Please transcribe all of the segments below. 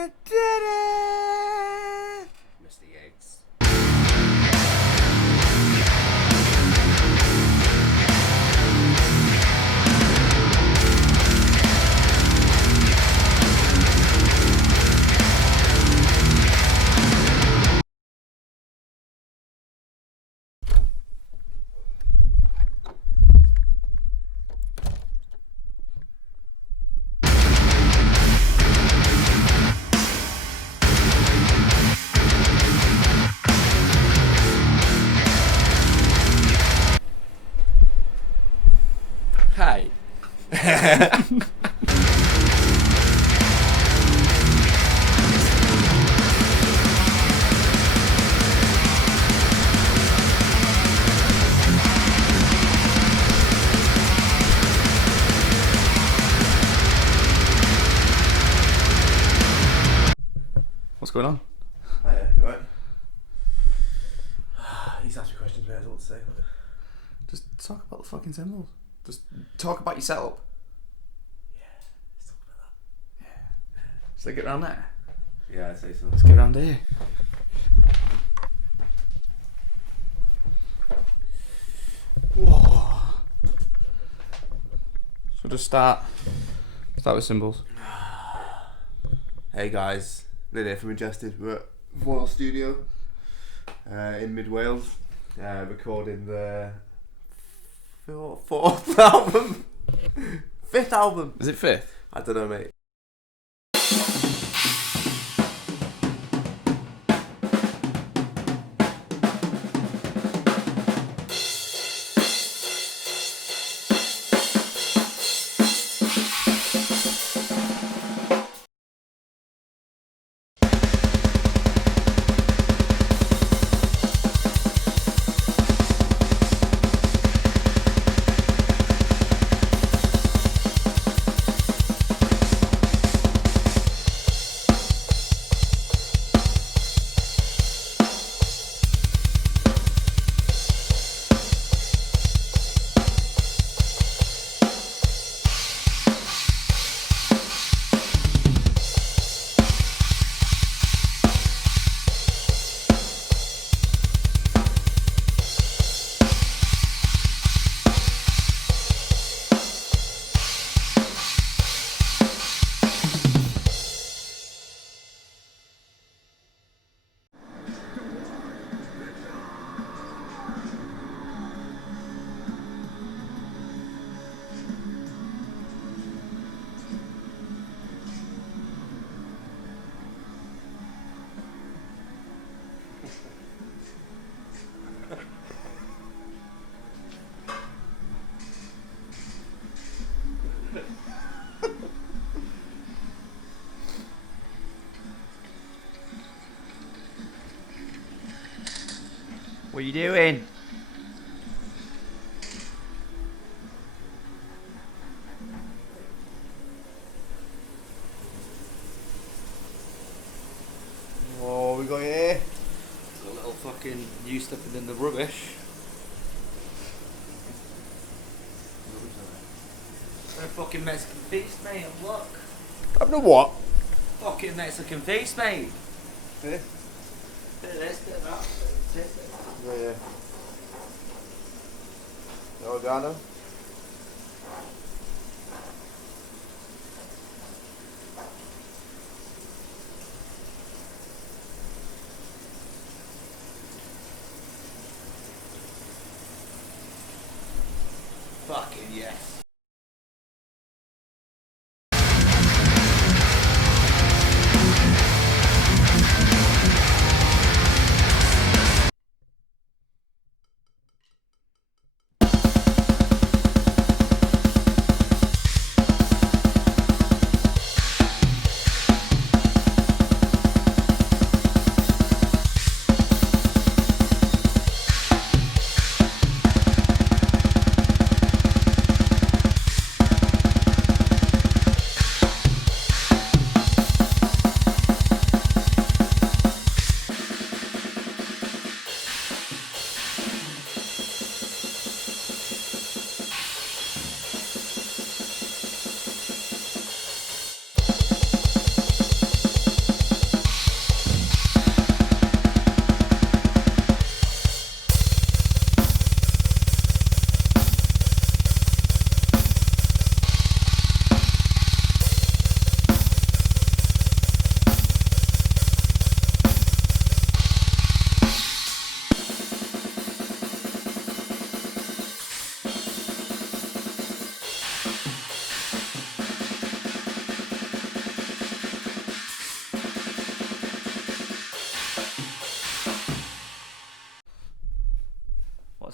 Mr. Yates. Hi. What's going on? Hiya, you right? He's asked me questions, mate. I don't know what to say. Just talk about the fucking Cymbals. Just talk about your setup. Yeah, let's talk about that. Yeah. Stick it around there. Yeah, I'd say so. Let's get around here. Whoa. So just start with Cymbals. Hey guys, Lynn here from Ingested. We're at Voile Studio in mid Wales, recording the fourth album, fifth album. Is it fifth? I don't know, mate. What are you doing? What we got here? It's a little fucking you stepping in the rubbish. A fucking Mexican feast, mate. Look. Having a what? Fucking Mexican feast, mate. Yeah. Bit of this, bit of that. Yeah. Oregano. Fucking yes.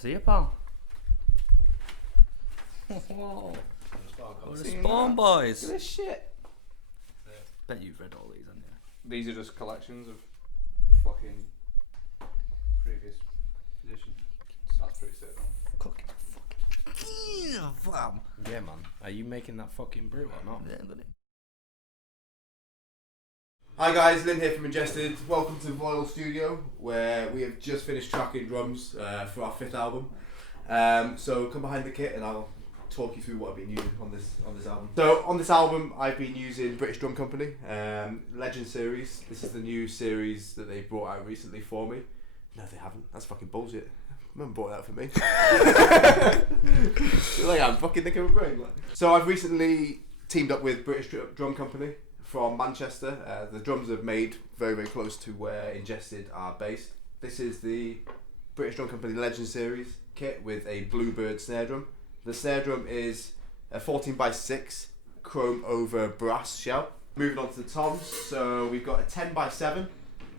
See you, pal. Whoa. What a spawn, boys. Look at this shit. Bet you've read all these, haven't you? These are just collections of fucking previous editions. That's pretty sick. Cooking fucking fam. Yeah, man. Are you making that fucking brew or not? Yeah, buddy. Hi guys, Lynn here from Ingested. Welcome to Royal Studio, where we have just finished tracking drums for our 5th album. So come behind the kit and I'll talk you through what I've been using on this album. So on this album I've been using British Drum Company, Legend Series. This is the new series that they brought out recently for me. No, they haven't. That's fucking bullshit. No one brought it out for me. Like I'm fucking thinking of a brain. Like. So I've recently teamed up with British Drum Company from Manchester. The drums are made very, very close to where Ingested are based. This is the British Drum Company Legend Series kit with a Bluebird snare drum. The snare drum is a 14x6 chrome over brass shell. Moving on to the toms, so we've got a 10x7,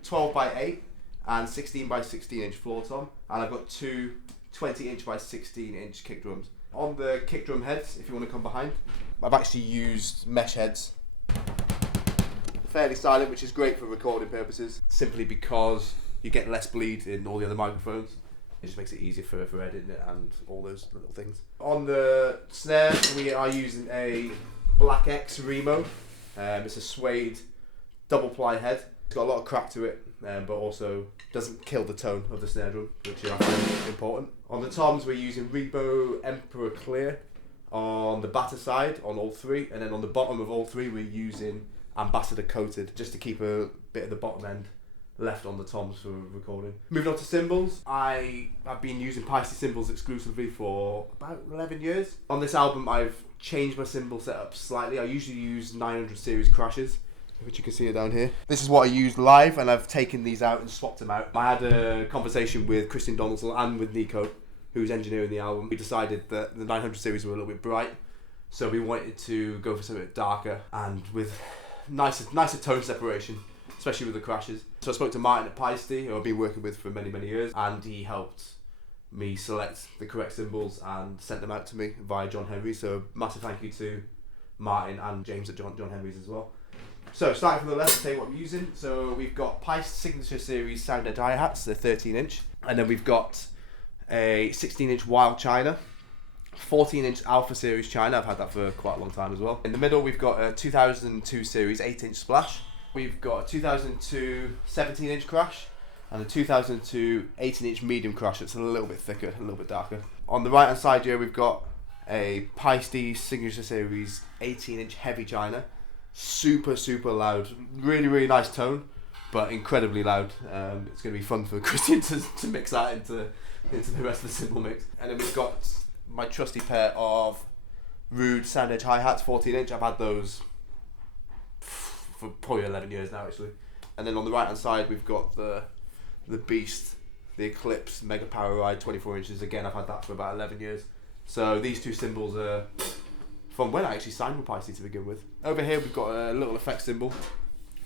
12x8 and 16x16 inch floor tom, and I've got two 20 inch by 16 inch kick drums. On the kick drum heads, if you want to come behind, I've actually used mesh heads. Fairly silent, which is great for recording purposes, simply because you get less bleed in all the other microphones. It just makes it easier for editing it and all those little things. On the snare, we are using a Black X Remo. It's a suede double ply head. It's got a lot of crack to it, but also doesn't kill the tone of the snare drum, which I find important. On the toms, we're using Rebo Emperor Clear on the batter side on all three, and then on the bottom of all three, we're using Ambassador Coated, just to keep a bit of the bottom end left on the toms for recording. Moving on to cymbals, I have been using Pisces cymbals exclusively for about 11 years. On this album I've changed my cymbal setup slightly. I usually use 900 series crashes, which you can see down here. This is what I used live, and I've taken these out and swapped them out. I had a conversation with Christian Donaldson and with Nico, who's engineering the album. We decided that the 900 series were a little bit bright, so we wanted to go for something darker and with nicer tone separation, especially with the crashes. So I spoke to Martin at Piesty, who I've been working with for many, many years, and he helped me select the correct cymbals and sent them out to me via John Henry. So massive thank you to Martin and James at John Henry's as well. So starting from the left, I'll tell you what I'm using. So we've got Pice Signature Series Sound Edge hi-hats, they're 13 inch. And then we've got a 16 inch Wild China, 14 inch Alpha Series China. I've had that for quite a long time as well. In the middle we've got a 2002 Series 8 inch Splash. We've got a 2002 17 inch Crash and a 2002 18 inch medium Crash. It's a little bit thicker, a little bit darker. On the right hand side here we've got a Piesty Signature Series 18 inch Heavy China. Super, super loud. Really, really nice tone, but incredibly loud. It's going to be fun for Christian to mix that into the rest of the cymbal mix. And then we've got my trusty pair of Rude Sound Edge hi-hats, 14 inch. I've had those for probably 11 years now actually. And then on the right hand side we've got the Beast, the Eclipse Mega Power Ride 24 inches. Again, I've had that for about 11 years. So these two cymbals are from when I actually signed with Pisces to begin with. Over here we've got a little effect cymbal.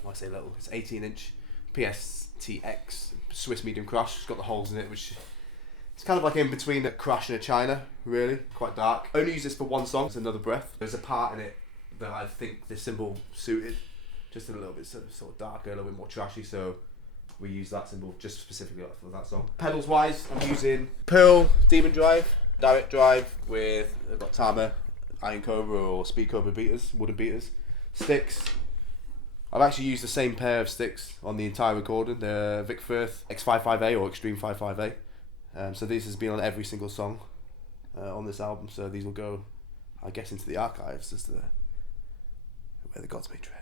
When I say little, it's 18 inch PSTX Swiss medium Crash. It's got the holes in it, which it's kind of like in between a Crash and a China, really. Quite dark. I only use this for one song, it's Another Breath. There's a part in it that I think this cymbal suited. Just a little bit sort of darker, a little bit more trashy, so we use that cymbal just specifically for that song. Pedals wise, I'm using Pearl Demon Drive, direct drive with, I've got Tama, Iron Cobra or Speed Cobra beaters, wooden beaters. Sticks, I've actually used the same pair of sticks on the entire recording, the Vic Firth X55A or Extreme 55A. So this has been on every single song on this album, so these will go, I guess, into the archives as where the gods may tread.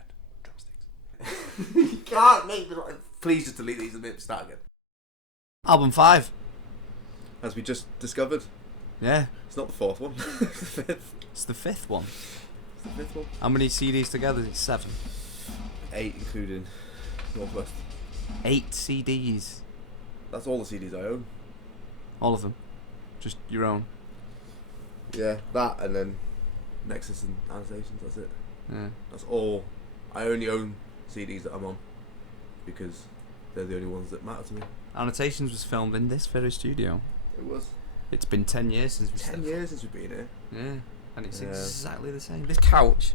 You can't make the... Please just delete these a bit and start again. Album 5. As we just discovered. Yeah. It's not the fourth one. It's the fifth. It's the 5th one. It's the fifth one. How many CDs together? It's 7. 8 including Northwest. 8 CDs. That's all the CDs I own. All of them. Just your own. Yeah, that and then Nexus and Annotations, that's it. Yeah. That's all. I only own CDs that I'm on because they're the only ones that matter to me. Annotations was filmed in this very studio. It was. It's been 10 years since we 10 years since we've been here. Yeah, and it's Yeah. exactly the same. This couch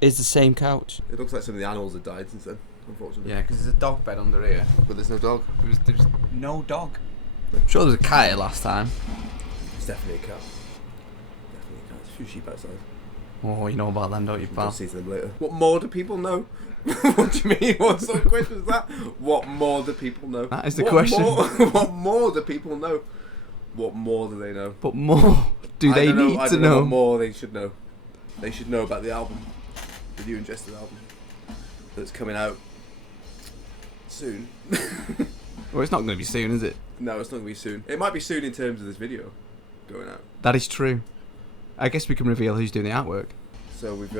is the same couch. It looks like some of the animals have died since then, unfortunately. Yeah, because there's a dog bed under here. But there's no dog. There's no dog. I'm sure there was a cat here last time. It's definitely a cat. Definitely a cat. There's a few sheep outside. Oh, you know about them, don't you, We'll pal? see them later. What more do people know? What do you mean? What sort of question is that? What more do people know? That is the What question. What more do people know? What more do they know? But more do they need I to don't know know? what more they should know. They should know about the album. The new Ingested album. That's coming out soon. Well, it's not going to be soon, is it? No, it's not going to be soon. It might be soon in terms of this video going out. That is true. I guess we can reveal who's doing the artwork. So we've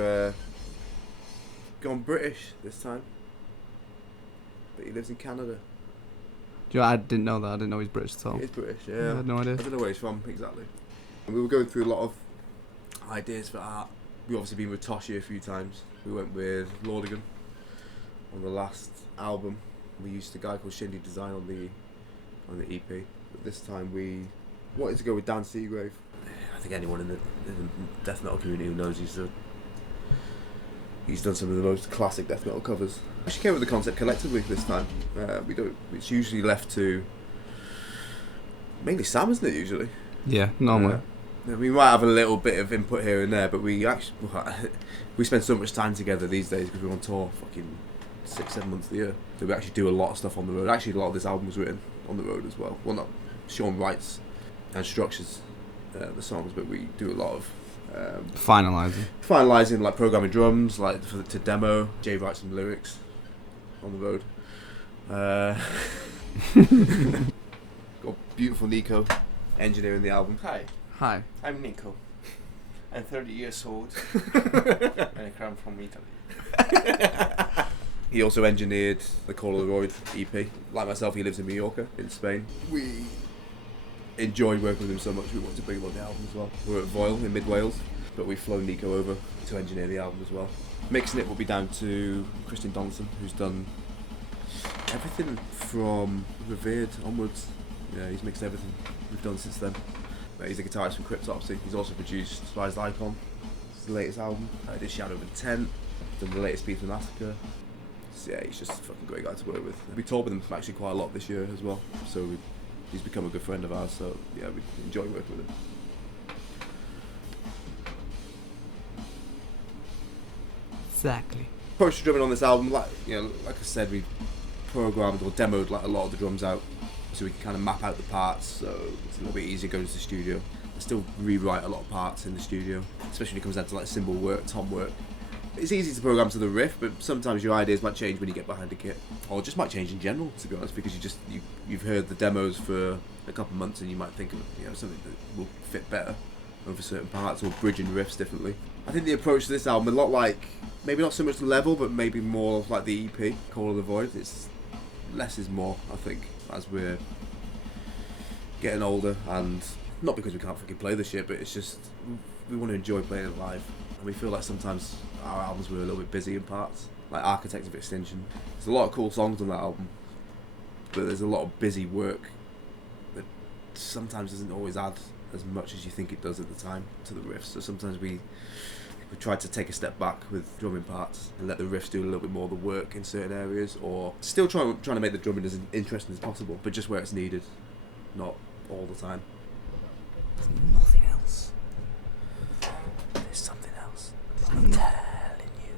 gone British this time. But he lives in Canada. Do you know, I didn't know that. I didn't know he's British at all. He is British, I yeah. had no idea. I don't know where he's from exactly. And we were going through a lot of ideas for art. We've obviously been with Toshi a few times. We went with Lordigan on the last album. We used a guy called Shindy Design on the EP. But this time we wanted to go with Dan Seagrave. I think anyone in the death metal community who knows he's done some of the most classic death metal covers. I actually came up with the concept collectively this time. It's usually left to mainly Sam, isn't it? Usually. Yeah, normally. We might have a little bit of input here and there, but we spend so much time together these days because we're on tour fucking 6-7 months of the year. So we actually do a lot of stuff on the road. Actually, a lot of this album was written on the road as well. Well, not Sean writes and structures the songs, but we do a lot of finalising, like programming drums, like to demo. Jay writes some lyrics on the road. Got beautiful Nico engineering the album. Hi. I'm Nico. I'm 30 years old and I come from Italy. He also engineered the Call of the Void EP. Like myself, he lives in Mallorca, in Spain. We enjoyed working with him so much, we wanted to bring him on the album as well. We're at Voyle in mid-Wales, but we've flown Nico over to engineer the album as well. Mixing it will be down to Christian Donaldson, who's done everything from Revered onwards. Yeah, he's mixed everything we've done since then. He's a guitarist from Cryptopsy. He's also produced Surprised Icon, it's the latest album. I did Shadow of Intent, done the latest Pizza Massacre. So yeah, he's just a fucking great guy to work with. We toured with him actually quite a lot this year as well, so he's become a good friend of ours, so yeah, we enjoy working with him. Exactly. Approach to drumming on this album, like I said, we programmed or demoed like a lot of the drums out, so we can kind of map out the parts, so it's a little bit easier going to the studio. I still rewrite a lot of parts in the studio, especially when it comes down to like cymbal work, tom work. It's easy to program to the riff, but sometimes your ideas might change when you get behind a kit, or just might change in general, to be honest, because you've heard the demos for a couple of months and you might think of something that will fit better over certain parts or bridging riffs differently. I think the approach to this album, a lot like, maybe not so much the level, but maybe more like the EP, Call of the Void. It's less is more, I think, as we're getting older, and not because we can't fucking play the shit, but it's just we want to enjoy playing it live, and we feel like sometimes our albums were a little bit busy in parts, like Architect of Extinction. There's a lot of cool songs on that album, but there's a lot of busy work that sometimes doesn't always add as much as you think it does at the time to the riffs. So sometimes we tried to take a step back with drumming parts and let the riffs do a little bit more of the work in certain areas, or still trying to make the drumming as interesting as possible, but just where it's needed, not all the time. There's nothing else. There's something else. I'm telling you.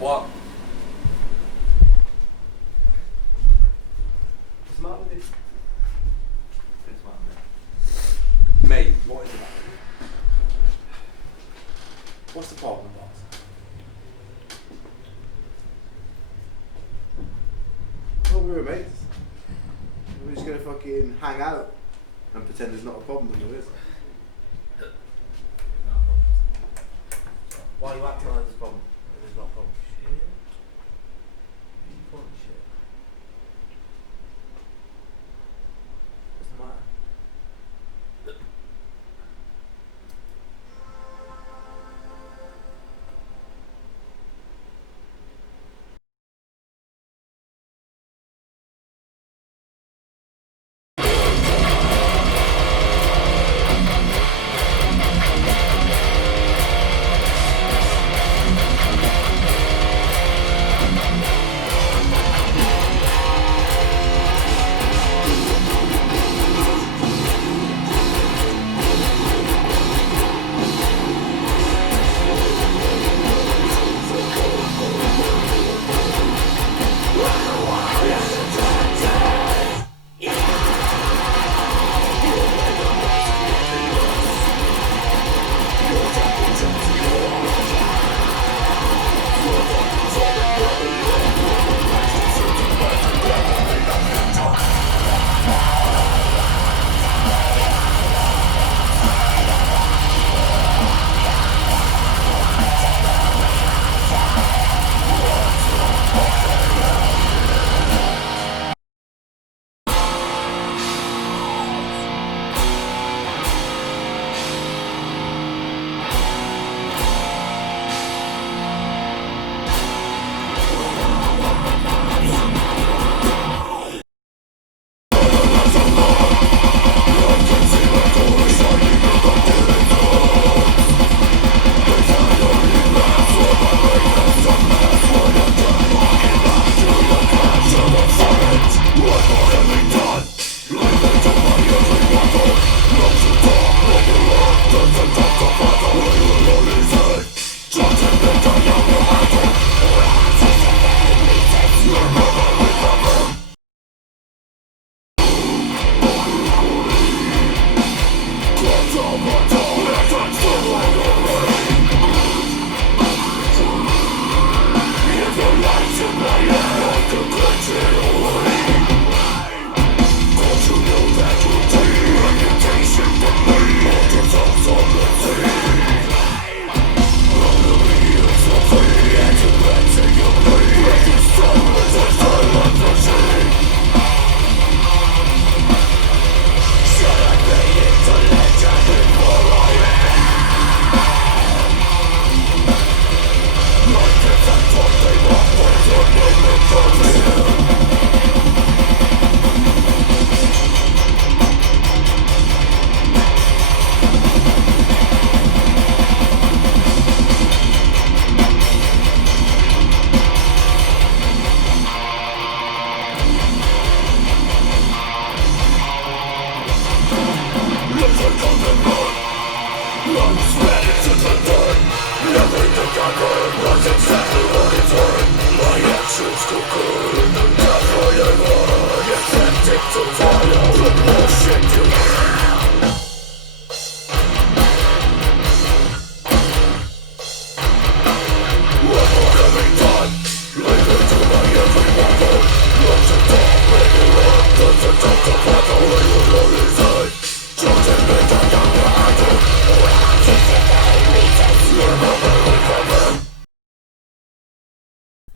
What? What's the matter with this? Mate, what is it? What's the problem, boss? I thought we were mates. we're just gonna fucking hang out and pretend there's not a problem when there is. Why are you acting like there's a problem? There's not a problem. Shit. You want shit. What's the matter?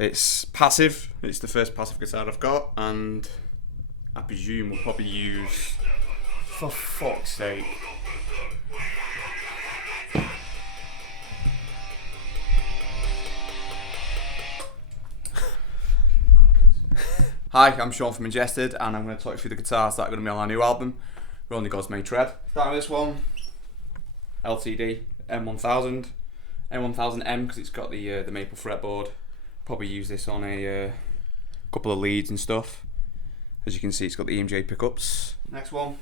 It's passive. It's the first passive guitar I've got, and I presume we'll probably use, for fuck's sake. Hi, I'm Sean from Ingested, and I'm going to talk you through the guitars that are going to be on our new album, Rolling God's Made Tread. Starting with this one, LTD M1000, M1000M because it's got the maple fretboard. Probably use this on a couple of leads and stuff. As you can see, it's got the EMJ pickups. Next one,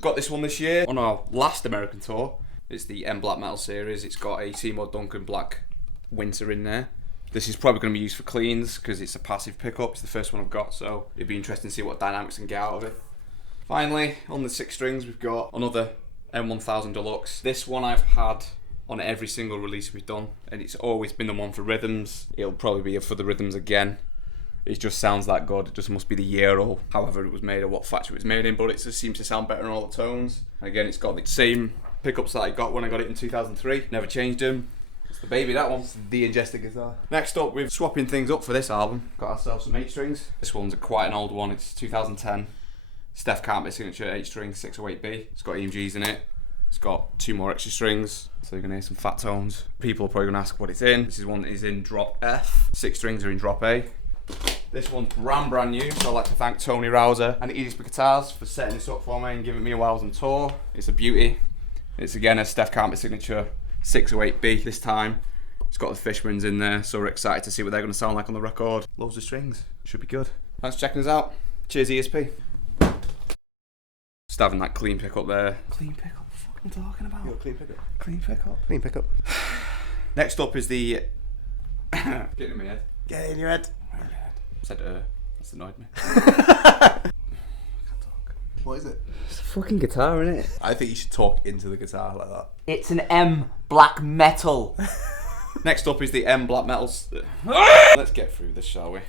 got this one this year on our last American tour. It's the M Black Metal series. It's got a Seymour Duncan Black Winter in there. This is probably going to be used for cleans because it's a passive pickup. It's the first one I've got, so it'd be interesting to see what dynamics I can get out of it. Finally, on the 6 strings, we've got another M1000 Deluxe. This one I've had on every single release we've done, and it's always been the one for rhythms. It'll probably be for the rhythms again. It just sounds that good. It just must be the year or however it was made or what factory it was made in, but it just seems to sound better in all the tones. And again, it's got the same pickups that I got when I got it in 2003. Never changed them. It's the baby, that one. It's the Ingested guitar. Next up, we're swapping things up for this album. Got ourselves some 8 strings. This one's quite an old one. It's 2010. Steph Carpenter signature 8 string 608B. It's got EMGs in it. It's got 2 more extra strings, so you're gonna hear some fat tones. People are probably gonna ask what it's in. This is one that is in drop F. 6 strings are in drop A. This one's brand new, so I'd like to thank Tony Rouser and Ingested Guitars for setting this up for me and giving me a while on tour. It's a beauty. It's again a Steph Carpenter signature 608B this time. It's got the Fishmans in there, so we're excited to see what they're gonna sound like on the record. Loads of strings, should be good. Thanks for checking us out. Cheers ESP. Just having that clean pickup there. Clean pickup. I'm talking about. Clean pickup. Clean pickup. Clean pickup. Next up is the. Get in my head. Get in your head. Said that's annoyed me. What is it? It's a fucking guitar, isn't it? I think you should talk into the guitar like that. It's an M black metal. Next up is the M black metals. Let's get through this, shall we?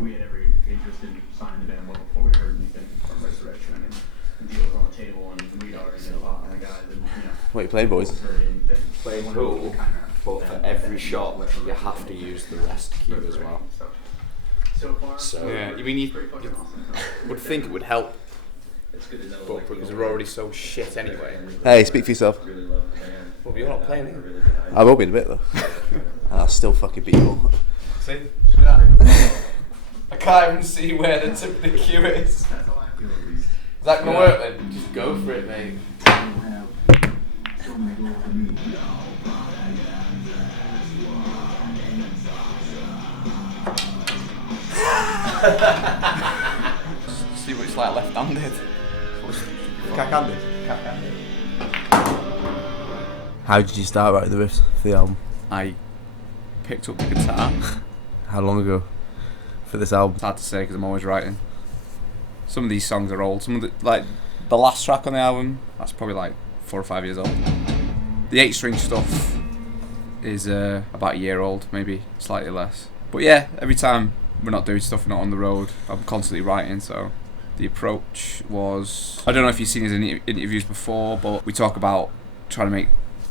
We had every interest in signing the band well before we heard anything from Resurrection, and the deals were on the table, and we already knew a lot of the guys, and What are you playing, boys? heard anything. Playing cool, but for every shot you have to use the rest key as well. So far, So Yeah, I mean, you pretty fucking awesome. would think it would help, It's good to know. but because they're already so shit anyway. Hey, speak for yourself. Really love the band. Well, you're not playing it. Really good idea. I will be in a bit though. And I'll still fucking beat you all. See? Look at that. I can't even see where the tip of the cue is. That's how I feel at least. Is that gonna work then? Just go for it, mate. See what it's like left-handed. Cack-handed. How did you start writing the riffs for the album? I picked up the guitar. How long ago for this album? It's hard to say because I'm always writing. Some of these songs are old. Some of the last track on the album, that's probably like 4 or 5 years old. The 8-string stuff is about a year old, maybe slightly less. But yeah, every time we're not doing stuff, we're not on the road, I'm constantly writing. So the approach was, I don't know if you've seen his interviews before, but we talk about trying to make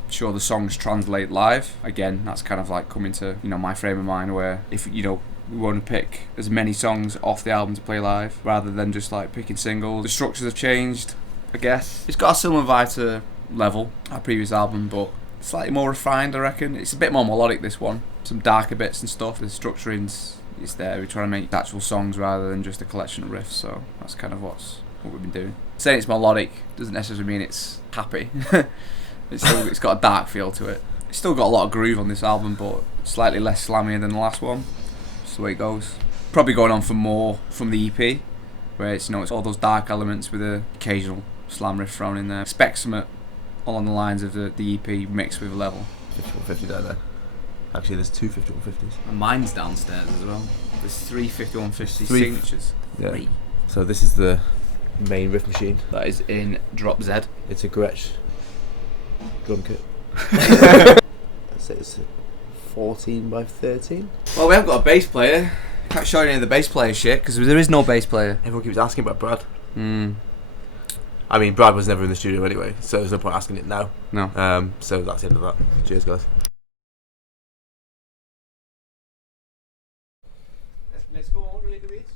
sure the songs translate live. Again, that's kind of like coming to, my frame of mind where if, we want to pick as many songs off the album to play live rather than just like picking singles. The structures have changed, I guess. It's got a similar vibe to Level, our previous album, but slightly more refined, I reckon. It's a bit more melodic, this one. Some darker bits and stuff. The structuring's is there. We're trying to make actual songs rather than just a collection of riffs, so that's kind of what we've been doing. Saying it's melodic doesn't necessarily mean it's happy. It's got a dark feel to it. It's still got a lot of groove on this album, but slightly less slammy than the last one. That's the way it goes. Probably going on for more from the EP, where it's it's all those dark elements with the occasional slam riff thrown in there. Expect some along the lines of the EP mixed with a Level. 5150 down there. Actually, there's 2 5150s. And mine's downstairs as well. There's 3 5150 Three- signatures. Yeah. 3. So this is the main riff machine. That is in drop Z. It's a Gretsch drum kit. I'd say it's 14 by 13. Well, we haven't got a bass player. Can't show you any of the bass player shit because there is no bass player. Everyone keeps asking about Brad. I mean, Brad was never in the studio anyway, so there's no point asking it now. No. So that's the end of that. Cheers, guys. Let's go on, really do it.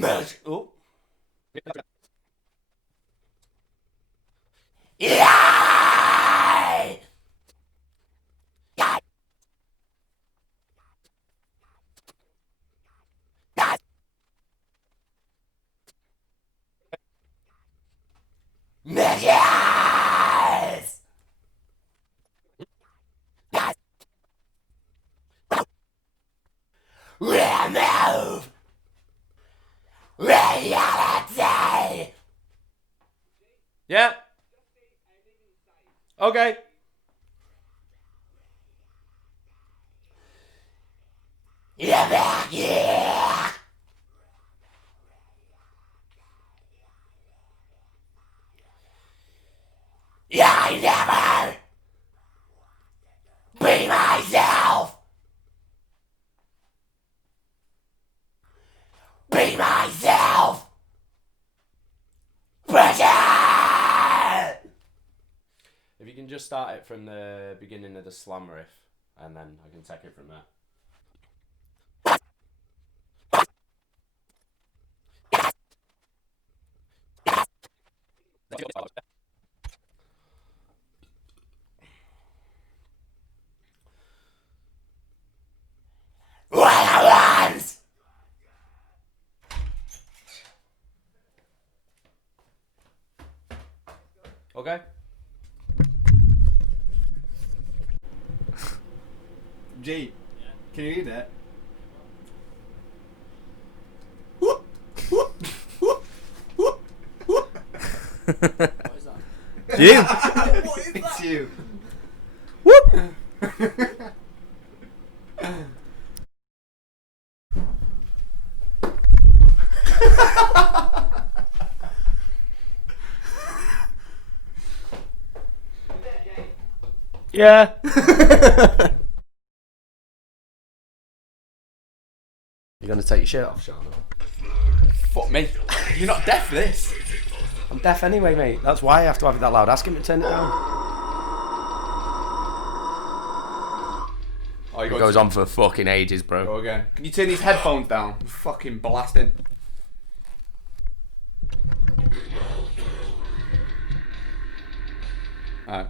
Oh. Remove reality. Yeah. Okay. You're back here. I never be myself. Be myself. Pressure. If you can just start it from the beginning of the slam riff, and then I can take it from there. What I want. Okay. G, can you read it? You. It's you. Yeah. You're gonna take your shirt off, Sean? Fuck me. You're not deaf for this. I'm deaf anyway, mate. That's why I have to have it that loud. Ask him to turn it down. Oh, It goes on for fucking ages, bro. Go again. Can you turn these headphones down? Fucking blasting. Alright.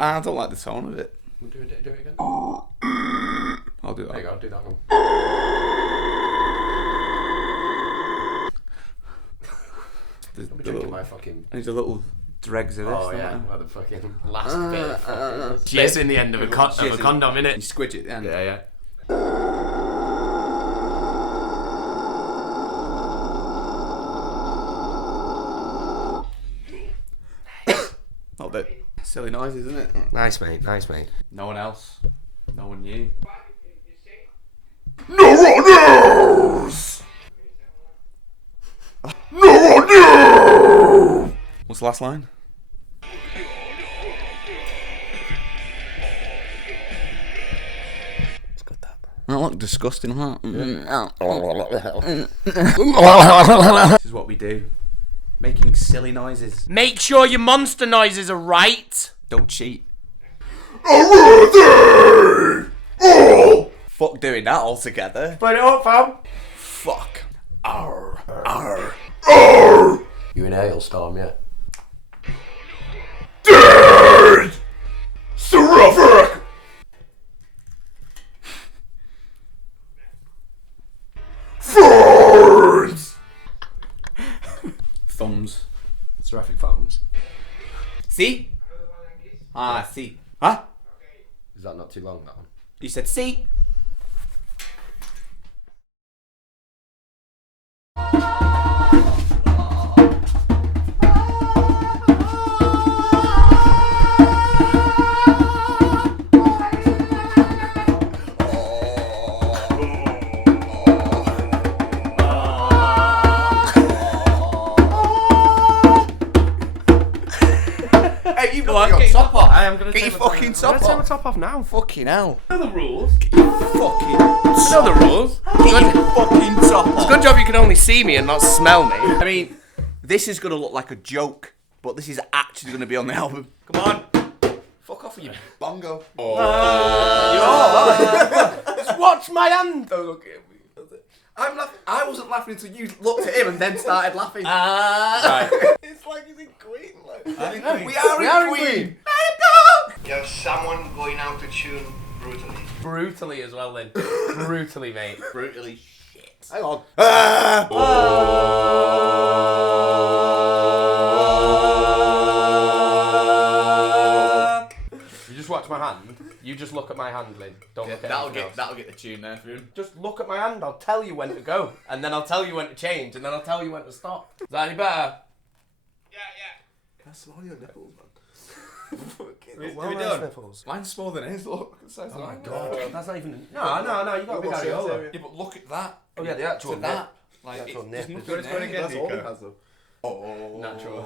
I don't like the tone of it. Do it again. I'll do that. There you go, do that one. There's I'll be the drinking little, my fucking... there's a little dregs of this. Oh don't yeah, there? well, the fucking last bit of fucking... Jizz in the end of a condom, innit? You squidge it at the end. Yeah, yeah. Not that silly noises, isn't it? Nice, mate. Nice, mate. No one else. No one knew. No one knows! No one knows! What's the last line? It's good, that. That looked disgusting, huh? This is what we do. Making silly noises. Make sure your monster noises are right. Don't cheat. Oh! Fuck doing that altogether. Put it up, fam. Fuck. Arr. Arr. Oh! You in hailstorm, yeah? Dead! Seraphic! Ferns! Thumbs. Seraphic phones. See? Ah, see. Huh? Is that not too long, that one? You said see? Hey, Mate, you've Go got on, your get top off. I am going to Get your fucking I'm top going to take my off. top off now. Fucking hell. Know the rules. Fucking I know the rules. Get your fucking top It's a off. good job you can only see me and not smell me. I mean, this is going to look like a joke, but this is actually going to be on the album. Come on. Fuck off with your bongo. Just watch my hand. Don't look at me. I'm laughing. I wasn't laughing until you looked at him and then started laughing. Right. It's like he's in Queen. Like. We We are in Queen. You have someone going out to tune brutally. Brutally as well, then. Brutally, mate. Brutally shit. Hang on. You just watch my hand. You just look at my hand, Lynn. Don't look at anything else. That'll get the tune there for him. Just look at my hand. I'll tell you when to go, and then I'll tell you when to change, and then I'll tell you when to stop. Is that any better? Can I smell your nipples, man? Are we done? Mine's smaller than his. Look. Oh my god, that's not even. No, you got a big areola. Yeah, but look at that. Oh yeah, the actual To nip. that. Like, actual there's nip is- nothing there. That's all it has, though. Oh. Natural.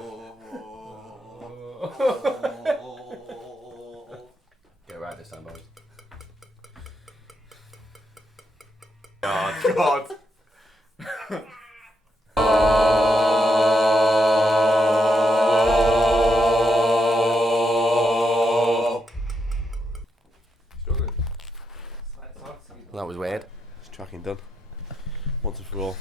Get it right this time, boys. God. That was weird. It's tracking done. Once and for all.